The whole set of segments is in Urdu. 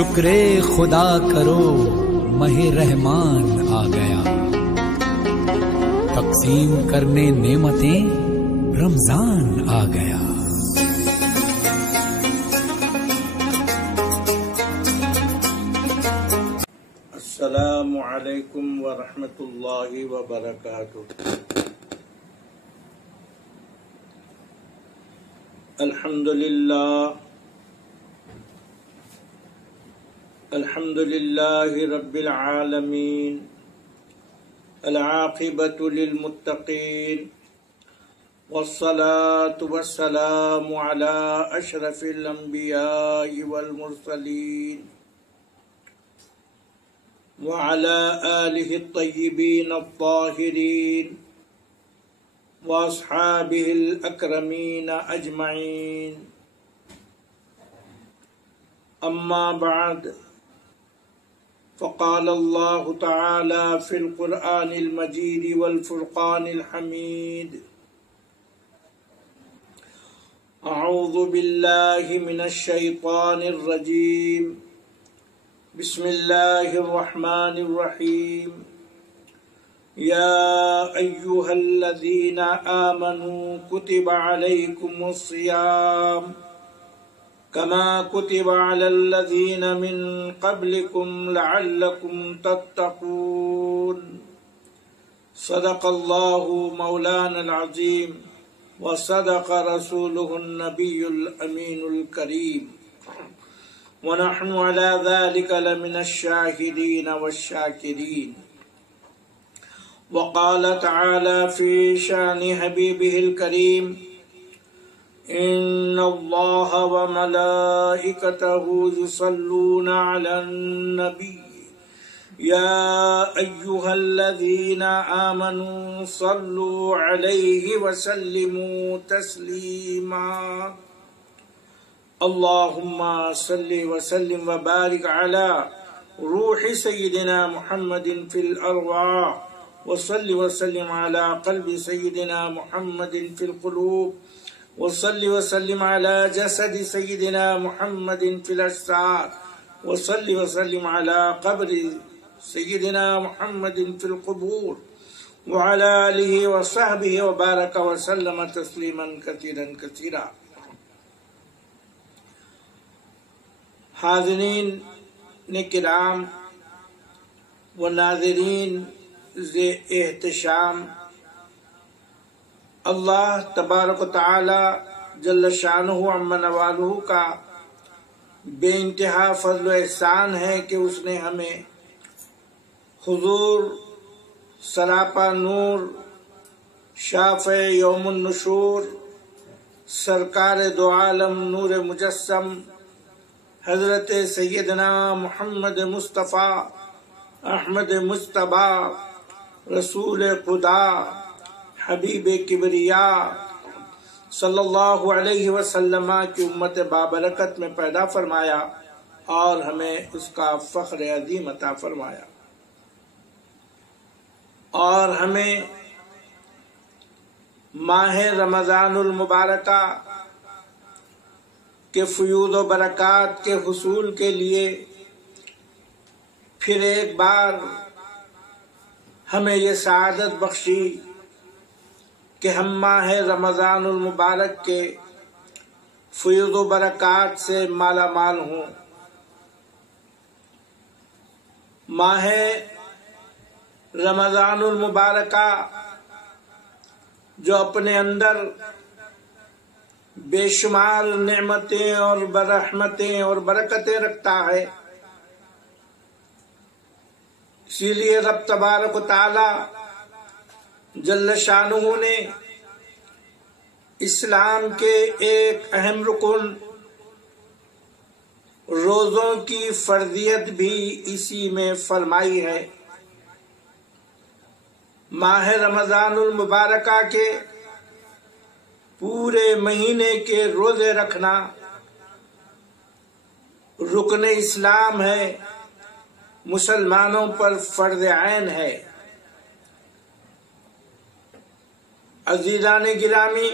شکر خدا کرو ماہ رحمان آ گیا، تقسیم کرنے نعمتیں رمضان آ گیا۔ السلام علیکم ورحمۃ اللہ وبرکاتہ۔ الحمد للہ رب العالمین، العاقبۃ للمتقین، والصلاة والسلام علی اشرف الانبیاء والمرسلین، وعلى آلہ الطیبین الطاہرین، واصحابہ الاکرمین اجمعین، اما بعد، فقال اللہ تعالی فی القرآن المجید والفرقان الحمید، اعوذ باللہ من الشیطان الرجیم، بسم اللہ الرحمن الرحیم، یا ایہا الذین آمنوا کتب علیکم الصیام کما کتب علی الذین من قبلکم لعلکم تتقون، صدق اللہ مولانا العظیم وصدق رسولہ النبی الامین الکریم، ونحن على ذلك لمن الشاهدين والشاكرين۔ وقال تعالى في شان حبيبه الكريم، إن الله وملائكته يصلون على النبي يا أيها الذين آمنوا صلوا عليه وسلموا تسليما، اللهم صل وسلم وبارك على روح سيدنا محمد في الأرواح، وصل وسلم على قلب سيدنا محمد في القلوب، وصل وسلم على جسد سيدنا محمد في الأجساد، وصل وسلم على قبر سيدنا محمد في القبور، وعلى آله وصحبه وبارك وسلم تسليما كثيرا كثيرا۔ حاضرین کرام و ناظرین ذی احتشام، اللہ تبارک و تعالی جل شانہ عم نوالہ کا بے انتہا فضل و احسان ہے کہ اس نے ہمیں حضور سراپا نور، شافع یوم النشور، سرکار دو عالم نور مجسم حضرت سیدنا محمد مصطفیٰ احمد مجتبیٰ رسول خدا حبیب کبریا صلی اللہ علیہ وسلم کی امت بابرکت میں پیدا فرمایا اور ہمیں اس کا فخر عظیم عطا فرمایا، اور ہمیں ماہ رمضان المبارکہ کے فیوض و برکات کے حصول کے لیے پھر ایک بار ہمیں یہ سعادت بخشی کہ ہم ماہ رمضان المبارک کے فیوض و برکات سے مالا مال ہوں۔ ماہ رمضان المبارکہ جو اپنے اندر بے شمار نعمتیں اور برحمتیں اور برکتیں رکھتا ہے، اسی لیے رب تبارک و تعالی جل شانہ نے اسلام کے ایک اہم رکن روزوں کی فرضیت بھی اسی میں فرمائی ہے۔ ماہ رمضان المبارکہ کے پورے مہینے کے روزے رکھنا رکن اسلام ہے، مسلمانوں پر فرض عین ہے۔ عزیزان گرامی،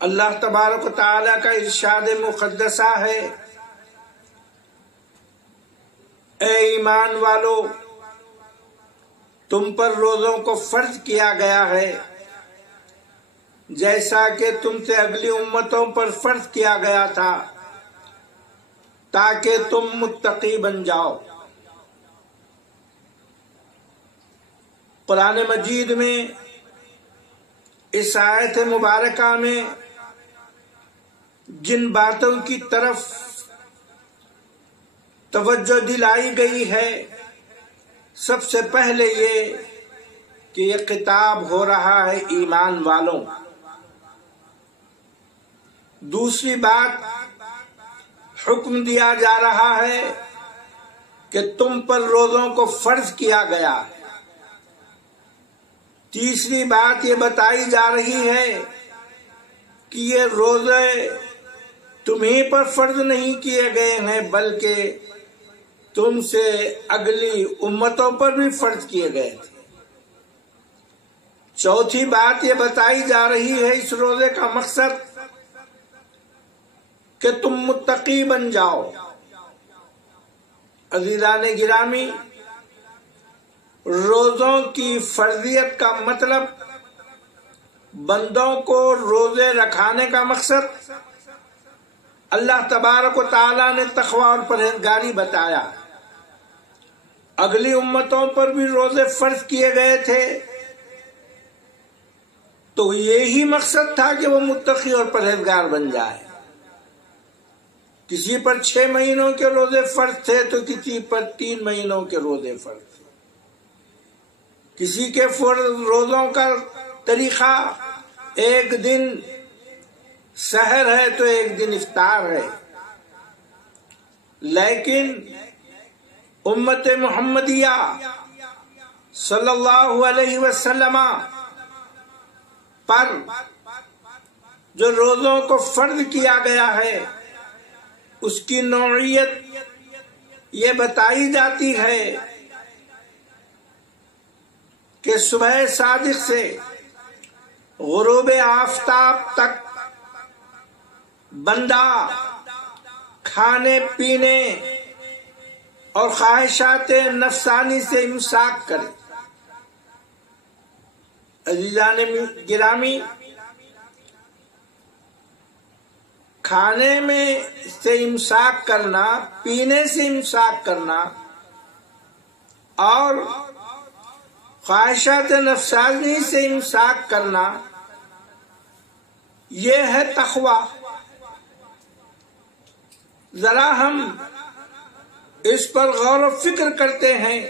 اللہ تبارک و تعالیٰ کا ارشاد مقدسہ ہے اے ایمان والو، تم پر روزوں کو فرض کیا گیا ہے جیسا کہ تم سے اگلی امتوں پر فرض کیا گیا تھا، تاکہ تم متقی بن جاؤ۔ قرآن مجید میں اس آیت مبارکہ میں جن باتوں کی طرف توجہ دلائی گئی ہے، سب سے پہلے یہ کہ یہ خطاب ہو رہا ہے ایمان والوں۔ دوسری بات، حکم دیا جا رہا ہے کہ تم پر روزوں کو فرض کیا گیا۔ تیسری بات یہ بتائی جا رہی ہے کہ یہ روزے تمہیں پر فرض نہیں کیے گئے ہیں، بلکہ تم سے اگلی امتوں پر بھی فرض کیے گئے تھے۔ چوتھی بات یہ بتائی جا رہی ہے اس روزے کا مقصد کہ تم متقی بن جاؤ۔ عزیزان گرامی، روزوں کی فرضیت کا مطلب بندوں کو روزے رکھانے کا مقصد اللہ تبارک و تعالیٰ نے تقوی اور پرہیزگاری بتایا۔ اگلی امتوں پر بھی روزے فرض کیے گئے تھے، تو یہی مقصد تھا کہ وہ متقی اور پرہیزگار بن جائے۔ کسی پر 6 مہینوں کے روزے فرض تھے تو کسی پر 3 مہینوں کے روزے فرض تھے۔ کسی کے روزوں کا طریقہ ایک دن سحر ہے تو ایک دن افطار ہے، لیکن امت محمدیہ صلی اللہ علیہ وسلم پر جو روزوں کو فرض کیا گیا ہے اس کی نوعیت یہ بتائی جاتی ہے کہ صبح صادق سے غروب آفتاب تک بندہ کھانے پینے اور خواہشات نفسانی سے امساک کرے۔ عزیزان گرامی، کھانے میں سے امساک کرنا، پینے سے امساک کرنا اور خواہشات نفسانی سے امساک کرنا، یہ ہے تقوی۔ ذرا ہم اس پر غور و فکر کرتے ہیں۔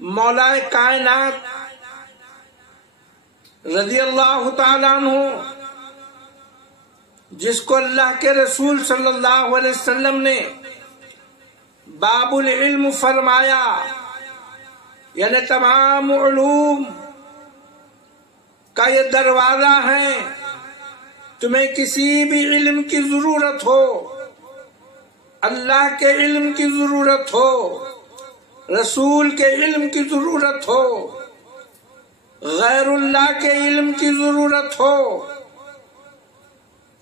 مولا کائنات رضی اللہ تعالیٰ عنہ، جس کو اللہ کے رسول صلی اللہ علیہ وسلم نے باب العلم فرمایا، یعنی تمام علوم کا یہ دروازہ ہے، تمہیں کسی بھی علم کی ضرورت ہو، اللہ کے علم کی ضرورت ہو، رسول کے علم کی ضرورت ہو، غیر اللہ کے علم کی ضرورت ہو،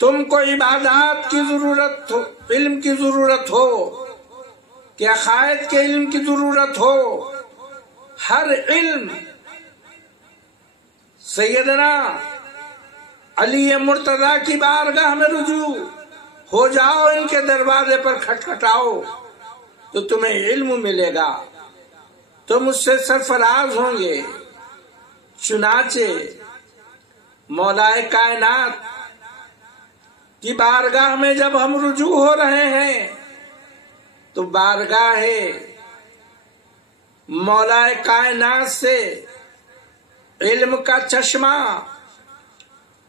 تم کو عبادات کی ضرورت ہو، علم کی ضرورت ہو، کہ عقائد کے علم کی ضرورت ہو، ہر علم سیدنا علی مرتضیٰ کی بارگاہ میں رجوع ہو جاؤ، ان کے دروازے پر کھٹکھٹاؤ تو تمہیں علم ملے گا، تم اس سے سرفراز ہوں گے۔ چنانچہ مولا کائنات کی بارگاہ میں جب ہم رجوع ہو رہے ہیں تو بارگاہ مولا کائنات سے علم کا چشمہ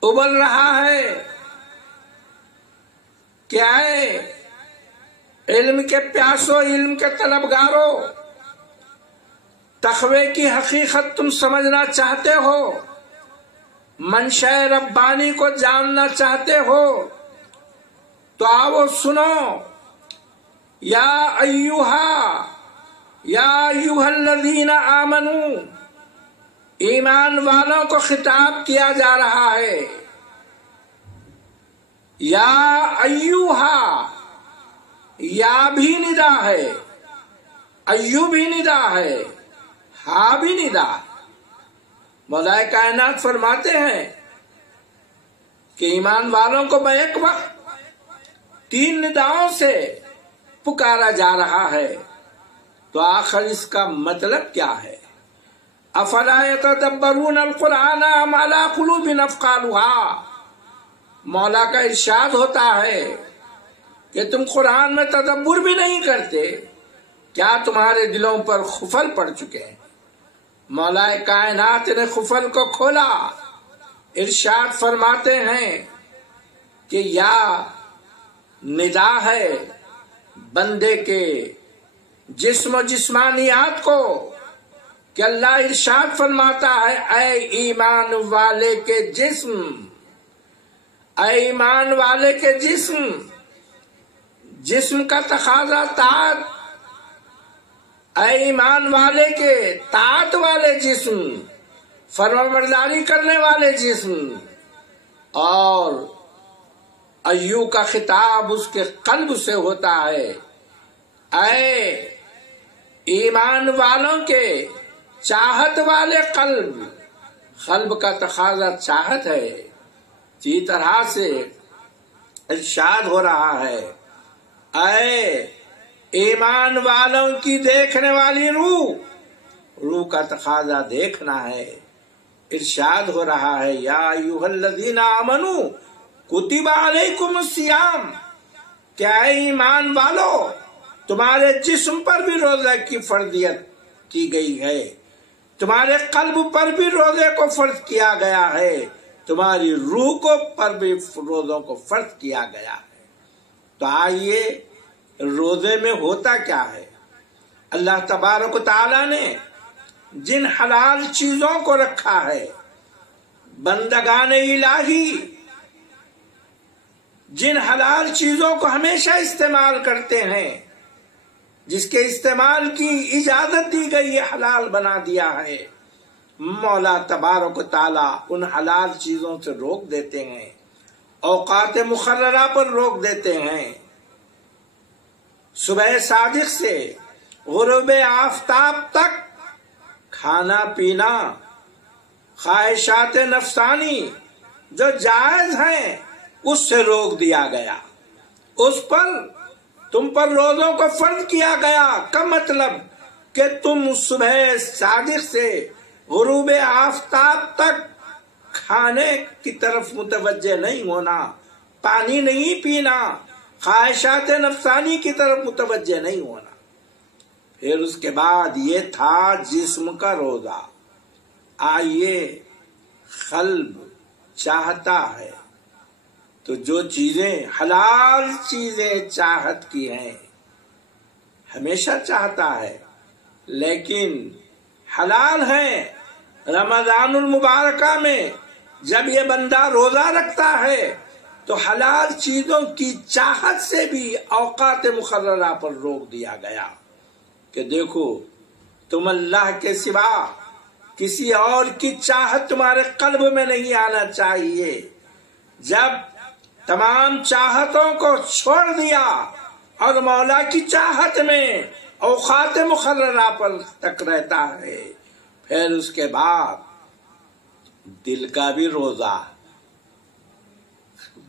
ابل رہا ہے۔ کیا ہے؟ علم کے پیاسو، علم کے طلبگاروں، تقوی کی حقیقت تم سمجھنا چاہتے ہو، منشاء ربانی کو جاننا چاہتے ہو تو آؤ سنو۔ یا ایھا الذین آمنو، ایمان والوں کو خطاب کیا جا رہا ہے۔ یا ایھا، یا بھی ندا ہے، ایو بھی ندا ہے، ہا بھی ندا ہے۔ مولا کائنات فرماتے ہیں کہ ایمان والوں کو بیک وقت 3 نداؤں سے پکارا جا رہا ہے، تو آخر اس کا مطلب کیا ہے؟ افلا یتدبرون القرآن ام علی قلوب اقفالها۔ مولا کا ارشاد ہوتا ہے کہ تم قرآن میں تدبر بھی نہیں کرتے، کیا تمہارے دلوں پر خفل پڑ چکے ہیں؟ مولا کائنات نے خفل کو کھولا، ارشاد فرماتے ہیں کہ یا ندا ہے بندے کے جسم و جسمانیات کو، کہ اللہ ارشاد فرماتا ہے اے ایمان والے کے جسم، اے ایمان والے کے جسم، جسم کا تقاضا طاعت، اے ایمان والے کے طاعت والے جسم، فرمانبرداری کرنے والے جسم۔ اور ایو کا خطاب اس کے قلب سے ہوتا ہے، اے ایمان والوں کے چاہت والے قلب، قلب کا تقاضا چاہت ہے۔ اسی طرح سے ارشاد ہو رہا ہے اے ایمان والوں کی دیکھنے والی روح، روح کا تقاضا دیکھنا ہے۔ ارشاد ہو رہا ہے یا ایھا الذین آمنوا کتب علیکم الصیام، کیا اے ایمان والو تمہارے جسم پر بھی روزہ کی فرضیت کی گئی ہے، تمہارے قلب پر بھی روزے کو فرض کیا گیا ہے، تمہاری روح کو پر بھی روزوں کو فرض کیا گیا ہے۔ تو آئیے روزے میں ہوتا کیا ہے؟ اللہ تبارک و تعالی نے جن حلال چیزوں کو رکھا ہے، بندگان الہی جن حلال چیزوں کو ہمیشہ استعمال کرتے ہیں، جس کے استعمال کی اجازت دی گئی ہے، حلال بنا دیا ہے، مولا تبارک و تعالی ان حلال چیزوں سے روک دیتے ہیں، اوقات مقررہ پر روک دیتے ہیں۔ صبح صادق سے غروب آفتاب تک کھانا پینا، خواہشات نفسانی جو جائز ہیں اس سے روک دیا گیا، اس پر تم پر روزوں کو فرض کیا گیا۔ کا مطلب کہ تم صبح صادق سے غروب آفتاب تک کھانے کی طرف متوجہ نہیں ہونا، پانی نہیں پینا، خواہشات نفسانی کی طرف متوجہ نہیں ہونا۔ پھر اس کے بعد یہ تھا جسم کا روزہ۔ آئیے قلب چاہتا ہے تو جو چیزیں حلال چیزیں چاہت کی ہیں ہمیشہ چاہتا ہے، لیکن حلال ہیں۔ رمضان المبارکہ میں جب یہ بندہ روزہ رکھتا ہے تو حلال چیزوں کی چاہت سے بھی اوقات مقررہ پر روک دیا گیا کہ دیکھو تم اللہ کے سوا کسی اور کی چاہت تمہارے قلب میں نہیں آنا چاہیے۔ جب تمام چاہتوں کو چھوڑ دیا اور مولا کی چاہت میں اوقات مقررہ پر تک رہتا ہے، پھر اس کے بعد دل کا بھی روزہ،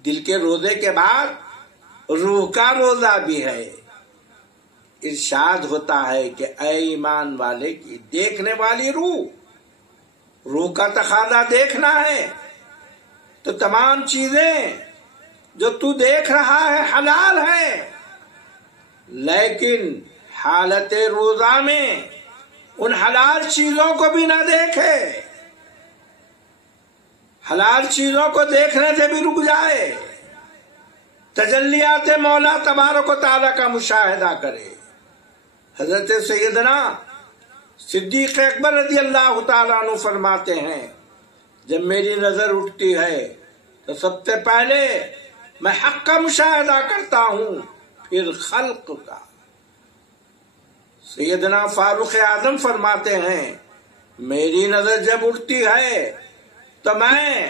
دل کے روزے کے بعد روح کا روزہ بھی ہے۔ ارشاد ہوتا ہے کہ اے ایمان والے کی دیکھنے والی روح، روح کا تقاضا دیکھنا ہے تو تمام چیزیں جو تو دیکھ رہا ہے حلال ہے، لیکن حالت روزہ میں ان حلال چیزوں کو بھی نہ دیکھے، حلال چیزوں کو دیکھنے سے بھی رک جائے، تجلیات مولا تبارک و تعالی کا مشاہدہ کرے۔ حضرت سیدنا صدیق اکبر رضی اللہ تعالیٰ عنہ فرماتے ہیں جب میری نظر اٹھتی ہے تو سب سے پہلے میں حق کا مشاہدہ کرتا ہوں، پھر خلق کا۔ سیدنا فاروق اعظم فرماتے ہیں میری نظر جب اٹھتی ہے تو میں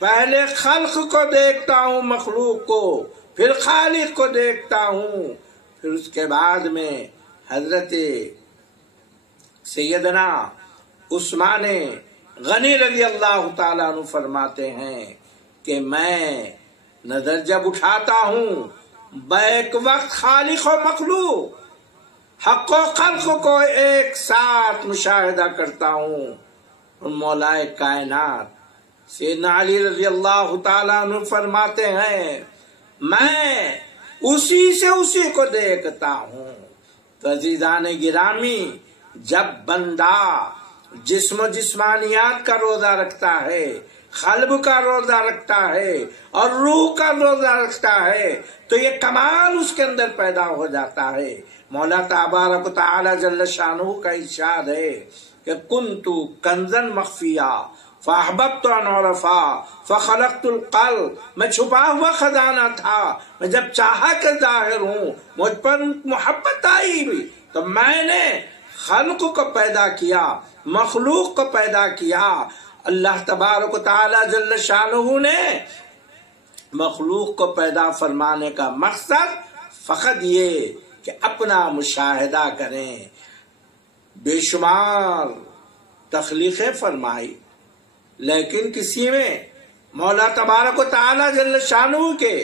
پہلے خلق کو دیکھتا ہوں، مخلوق کو، پھر خالق کو دیکھتا ہوں، پھر اس کے بعد میں حضرت سیدنا عثمان غنی رضی اللہ تعالیٰ عنہ فرماتے ہیں کہ میں نظر جب اٹھاتا ہوں بیک وقت خالق و مخلوق حق و خلق کو ایک ساتھ مشاہدہ کرتا ہوں. مولا کائنات سیدنا علی رضی اللہ تعالیٰ عنہ فرماتے ہیں میں اسی سے اسی کو دیکھتا ہوں. تو عزیزان گرامی، جب بندہ جسم و جسمانیات کا روزہ رکھتا ہے، قلب کا روزہ رکھتا ہے اور روح کا روزہ رکھتا ہے تو یہ کمال اس کے اندر پیدا ہو جاتا ہے. مولا تبارک و تعالی جل شانہ کا ارشاد ہے کہ کنت کنزا مخفیا فاحببت ان اعرفا فخلقت القلب، میں چھپا ہوا خزانہ تھا، میں جب چاہا کہ ظاہر ہوں، مجھ پر محبت آئی بھی تو میں نے خلق کو پیدا کیا، مخلوق کو پیدا کیا. اللہ تبارک و تعالی جل شانہ نے مخلوق کو پیدا فرمانے کا مقصد فقط یہ کہ اپنا مشاہدہ کریں. بے شمار تخلیقیں فرمائی، لیکن کسی میں مولا تبارک و تعالی جل شانہ کے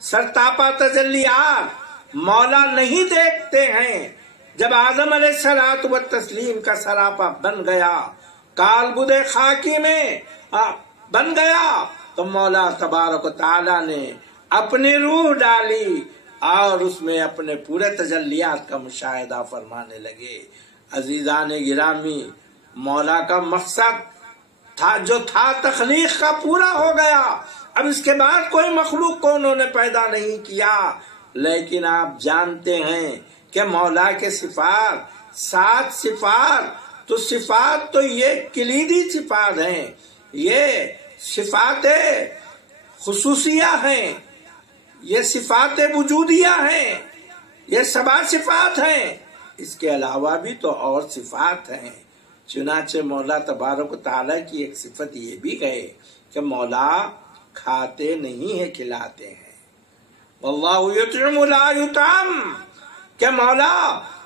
سرتاپا تجلیات مولا نہیں دیکھتے ہیں. جب آدم علیہ الصلوۃ والتسلیم کا سراپا بن گیا، کالبد خاکی میں بن گیا، تو مولا تبارک و تعالی نے اپنی روح ڈالی اور اس میں اپنے پورے تجلیات کا مشاہدہ فرمانے لگے. عزیزان گرامی، مولا کا مقصد تھا جو تھا تخلیق کا پورا ہو گیا. اب اس کے بعد کوئی مخلوق کو انہوں نے پیدا نہیں کیا. لیکن آپ جانتے ہیں کہ مولا کے صفات 7 صفات، تو صفات تو یہ کلیدی صفات ہیں، یہ صفات خصوصیہ ہیں، یہ صفات وجودیہ ہیں، یہ 7 صفات ہیں. اس کے علاوہ بھی تو اور صفات ہیں. چنانچہ مولا تبارک و تعالیٰ کی ایک صفت یہ بھی ہے کہ مولا کھاتے نہیں ہیں، کھلاتے ہیں. واللہ یطعم لا یطعم، کہ مولا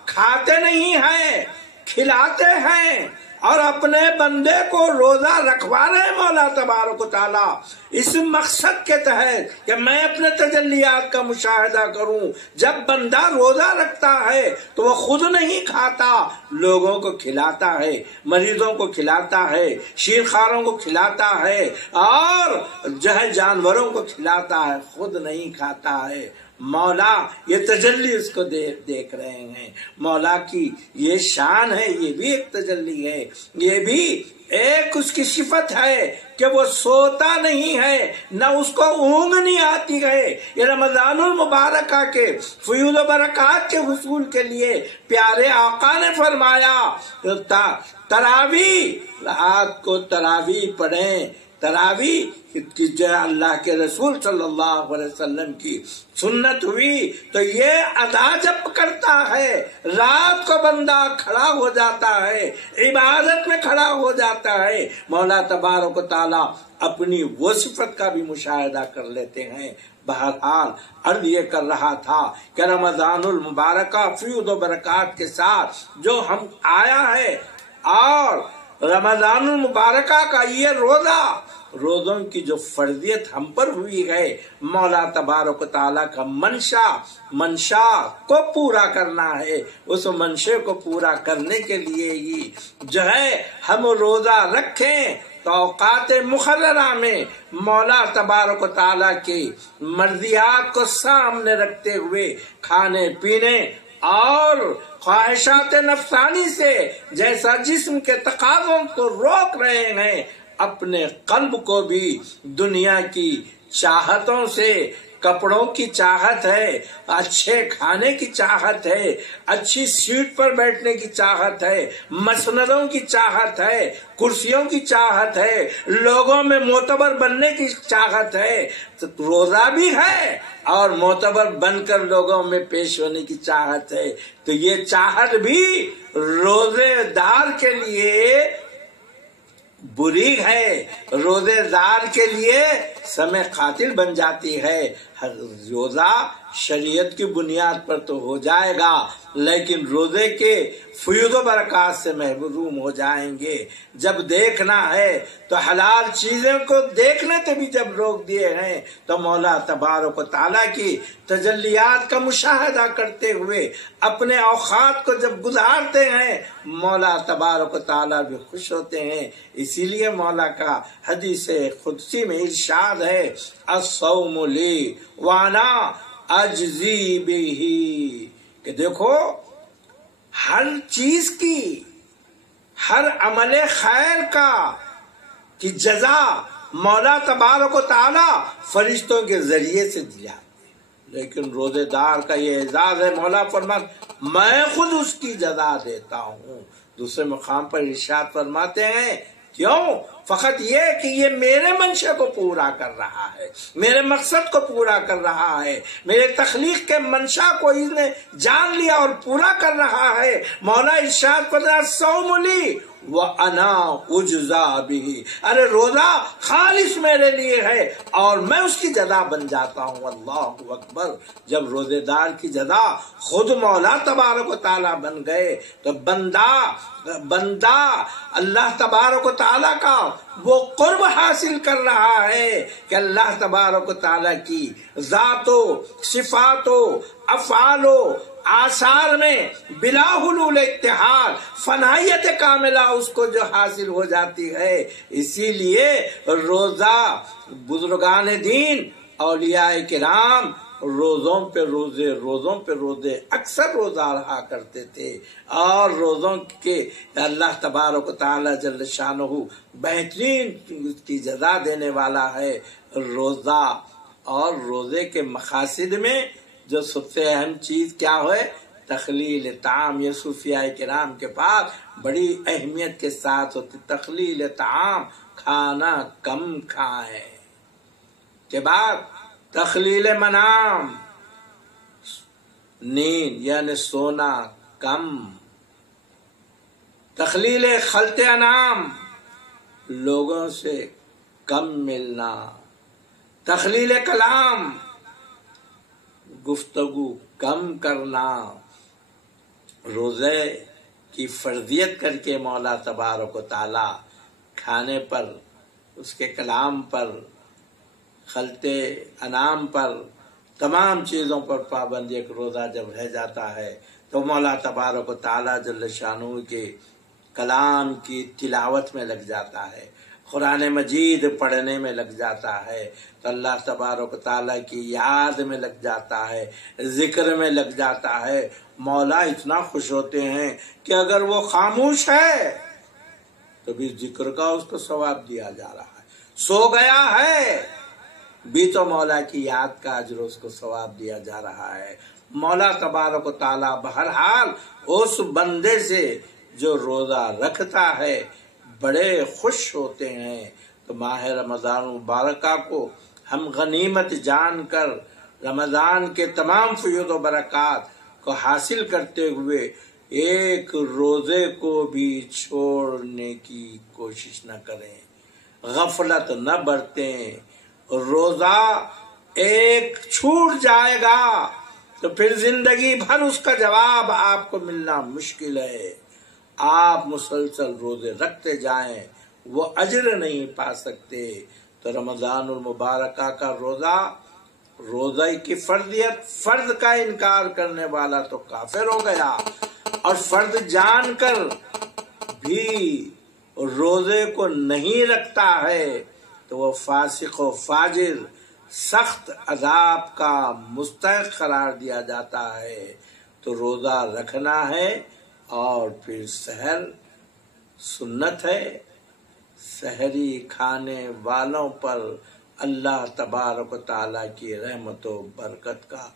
کھاتے نہیں ہیں، کھلاتے ہیں اور اپنے بندے کو روزہ رکھوا رہے ہیں مولا تبارک و تعالیٰ اس مقصد کے تحت کہ میں اپنے تجلیات کا مشاہدہ کروں. جب بندہ روزہ رکھتا ہے تو وہ خود نہیں کھاتا، لوگوں کو کھلاتا ہے، مریضوں کو کھلاتا ہے، شیرخواروں کو کھلاتا ہے اور جانوروں کو کھلاتا ہے، خود نہیں کھاتا ہے. مولا یہ تجلی اس کو دیکھ رہے ہیں. مولا کی یہ شان ہے، یہ بھی ایک تجلی ہے، یہ بھی ایک اس کی صفت ہے کہ وہ سوتا نہیں ہے، نہ اس کو اونگ نہیں آتی ہے. یہ رمضان المبارکہ کے فیوض و برکات کے حصول کے لیے پیارے آقا نے فرمایا تراویح، رات کو تراویح پڑھیں. تراویح جو اللہ کے رسول صلی اللہ علیہ وسلم کی سنت ہوئی تو یہ ادا جب کرتا ہے رات کو بندہ کھڑا ہو جاتا ہے، عبادت میں کھڑا ہو جاتا ہے. مولا تبارک و تعالیٰ اپنی وہ صفت کا بھی مشاہدہ کر لیتے ہیں. بہرحال عرض یہ کر رہا تھا کہ رمضان المبارکہ فیوض و برکات کے ساتھ جو ہم آیا ہے اور رمضان المبارکہ کا یہ روزوں کی جو فرضیت ہم پر ہوئی ہے، مولا تبارک و تعالیٰ کا منشا کو پورا کرنا ہے. اس منشے کو پورا کرنے کے لیے ہی جو ہے ہم روزہ رکھیں تو اوقات مقررہ میں مولا تبارک و تعالیٰ کی مرضیات کو سامنے رکھتے ہوئے کھانے پینے اور خواہشات نفسانی سے جیسا جسم کے تقاضوں کو روک رہے ہیں، اپنے قلب کو بھی دنیا کی چاہتوں سے، کپڑوں کی چاہت ہے، اچھے کھانے کی چاہت ہے، اچھی سیٹ پر بیٹھنے کی چاہت ہے، مسندوں کی چاہت ہے، کرسیوں کی چاہت ہے، لوگوں میں معتبر بننے کی چاہت ہے. تو روزہ بھی ہے اور معتبر بن کر لوگوں میں پیش ہونے کی چاہت ہے. تو یہ چاہت بھی روزے دار کے لیے بری ہے، روزے دار کے لیے سمے قاتل بن جاتی ہے. روزہ شریعت کی بنیاد پر تو ہو جائے گا، لیکن روزے کے فیض و برکات سے محروم ہو جائیں گے۔ جب دیکھنا ہے تو حلال چیزوں کو دیکھنے سے بھی جب روک دیے ہیں تو مولا تبارک و تعالیٰ کی تجلیات کا مشاہدہ کرتے ہوئے اپنے اوقات کو جب گزارتے ہیں مولا تبارک و تعالیٰ بھی خوش ہوتے ہیں۔ اسی لیے مولا کا حدیث قدسی میں ارشاد ہے، الصوم لی وانا اجزی بہی، کہ دیکھو ہر چیز کی، ہر عمل خیر کا کی جزا مولا تبارک و تعالی فرشتوں کے ذریعے سے دیا، لیکن روزے دار کا یہ اعزاز ہے، مولا فرماتا میں خود اس کی جزا دیتا ہوں۔ دوسرے مقام پر ارشاد فرماتے ہیں کیوں؟ فقط یہ کہ یہ میرے منشا کو پورا کر رہا ہے، میرے مقصد کو پورا کر رہا ہے، میرے تخلیق کے منشا کو اس نے جان لیا اور پورا کر رہا ہے۔ مولا ارشاد فرماتا الصوم لی وَأَنَا أُجْزَىٰ بِهِ، ارے روزہ خالص میرے لیے ہے اور میں اس کی جزا بن جاتا ہوں۔ اللہ اکبر۔ جب روزے دار کی جزا خود مولا تبارک و تعالیٰ بن گئے تو بندہ اللہ تبارک و تعالیٰ کا وہ قرب حاصل کر رہا ہے کہ اللہ تبارک و تعالیٰ کی ذات و صفات و افعال و آثار میں بلا حلول اتحاد فنائیت کاملہ اس کو جو حاصل ہو جاتی ہے۔ اسی لیے روزہ بزرگان دین اولیاء کرام روزوں پہ روزے اکثر روزہ رہا کرتے تھے، اور روزوں کے اللہ تبارک و تعالی جل شانہ بہترین کی جزا دینے والا ہے روزہ۔ اور روزے کے مقاصد میں جو سب سے اہم چیز کیا ہے؟ تخلیل طعام۔ یہ صوفیاء کرام کے پاس بڑی اہمیت کے ساتھ ہوتی، تخلیل طعام، کھانا کم کھائیں، کے بعد تخلیل منام، نیند یعنی سونا کم، تخلیل خلط انام، لوگوں سے کم ملنا، تخلیل کلام، گفتگو کم کرنا۔ روزے کی فرضیت کر کے مولا تبارک و تعالی کھانے پر، اس کے کلام پر، خلط انام پر، تمام چیزوں پر پابندی۔ ایک روزہ جب رہ جاتا ہے تو مولا تبارک و تعالی جل شانہ کے کلام کی تلاوت میں لگ جاتا ہے، قرآن مجید پڑھنے میں لگ جاتا ہے، تو اللہ تبارک و تعالیٰ کی یاد میں لگ جاتا ہے، ذکر میں لگ جاتا ہے۔ مولا اتنا خوش ہوتے ہیں کہ اگر وہ خاموش ہے تو بھی ذکر کا اس کو ثواب دیا جا رہا ہے، سو گیا ہے بھی تو مولا کی یاد کا اجر اس کو ثواب دیا جا رہا ہے۔ مولا تبارک و تعالیٰ بہرحال اس بندے سے جو روزہ رکھتا ہے بڑے خوش ہوتے ہیں۔ تو ماہ رمضان مبارکہ کو ہم غنیمت جان کر رمضان کے تمام فیض و برکات کو حاصل کرتے ہوئے ایک روزے کو بھی چھوڑنے کی کوشش نہ کریں، غفلت نہ برتیں۔ روزہ ایک چھوٹ جائے گا تو پھر زندگی بھر اس کا جواب آپ کو ملنا مشکل ہے۔ آپ مسلسل روزے رکھتے جائیں، وہ اجر نہیں پا سکتے۔ تو رمضان المبارکہ کا روزہ کی فرضیت، فرض کا انکار کرنے والا تو کافر ہو گیا، اور فرض جان کر بھی روزے کو نہیں رکھتا ہے تو وہ فاسق و فاجر، سخت عذاب کا مستحق قرار دیا جاتا ہے۔ تو روزہ رکھنا ہے، اور پھر سحر سنت ہے، سحری کھانے والوں پر اللہ تبارک و تعالیٰ کی رحمت و برکت کا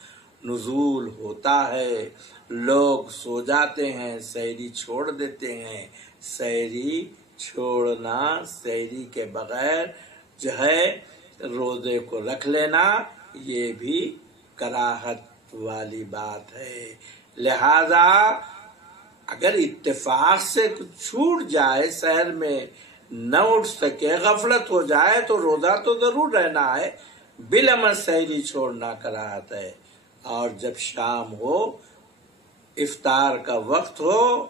نزول ہوتا ہے۔ لوگ سو جاتے ہیں، سحری چھوڑ دیتے ہیں۔ سحری چھوڑنا، سحری کے بغیر جو ہے روزے کو رکھ لینا، یہ بھی کراہت والی بات ہے۔ لہذا اگر اتفاق سے کچھ چھوٹ جائے، سحر میں نہ اٹھ سکے، غفلت ہو جائے، تو روزہ تو ضرور رہنا ہے، بالعمل سحری چھوڑنا کراہت ہے۔ اور جب شام ہو، افطار کا وقت ہو،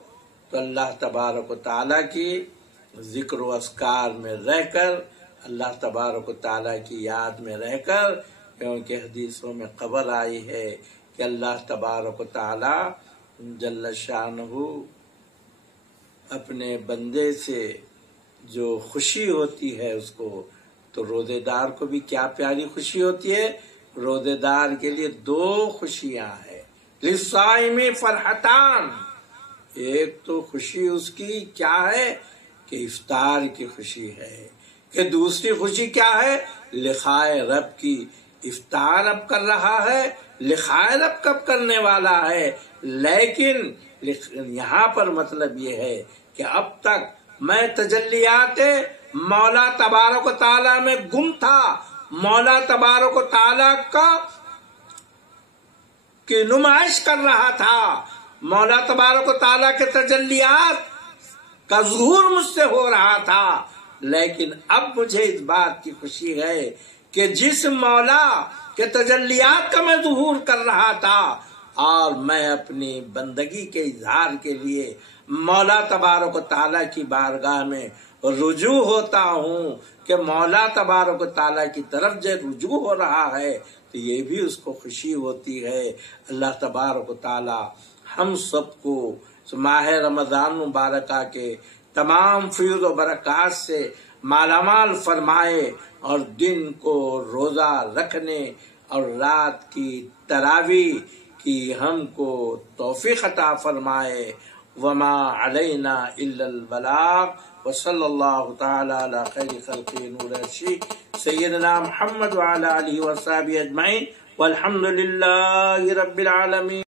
تو اللہ تبارک و تعالیٰ کی ذکر و اذکار میں رہ کر، اللہ تبارک و تعالیٰ کی یاد میں رہ کر، کیونکہ حدیثوں میں خبر آئی ہے کہ اللہ تبارک و تعالیٰ جل شانہ اپنے بندے سے جو خوشی ہوتی ہے اس کو، تو روزے دار کو بھی کیا پیاری خوشی ہوتی ہے۔ روزے دار کے لیے دو خوشیاں ہیں، للصائم فرحتان، ایک تو خوشی اس کی کیا ہے کہ افطار کی خوشی ہے، کہ دوسری خوشی کیا ہے، لقائے رب کی۔ افطار اب کر رہا ہے، لقائے رب کب کرنے والا ہے، لیکن یہاں پر مطلب یہ ہے کہ اب تک میں تجلیات مولا تبارک و تعالیٰ میں گم تھا، مولا تبارک و تعالیٰ کی نمائش کر رہا تھا، مولا تبارک و تعالیٰ کے تجلیات کا ظہور مجھ سے ہو رہا تھا، لیکن اب مجھے اس بات کی خوشی ہے کہ جس مولا کے تجلیات کا میں ظہور کر رہا تھا، اور میں اپنی بندگی کے اظہار کے لیے مولا تبارک و تعالیٰ کی بارگاہ میں رجوع ہوتا ہوں، کہ مولا تبارک و تعالیٰ کی طرف جب رجوع ہو رہا ہے تو یہ بھی اس کو خوشی ہوتی ہے۔ اللہ تبارک و تعالیٰ ہم سب کو ماہ رمضان مبارکہ کے تمام فیض و برکات سے مالا مال فرمائے، اور دن کو روزہ رکھنے اور رات کی تراویح کی ہم کو توفیق عطا فرمائے۔ وما علینا الا البلاغ، وصلی اللہ تعالی علی خیر خلق نور عرشی سیدنا محمد وعلی آلہ وصحبہ اجمعین، والحمد للہ رب العالمین۔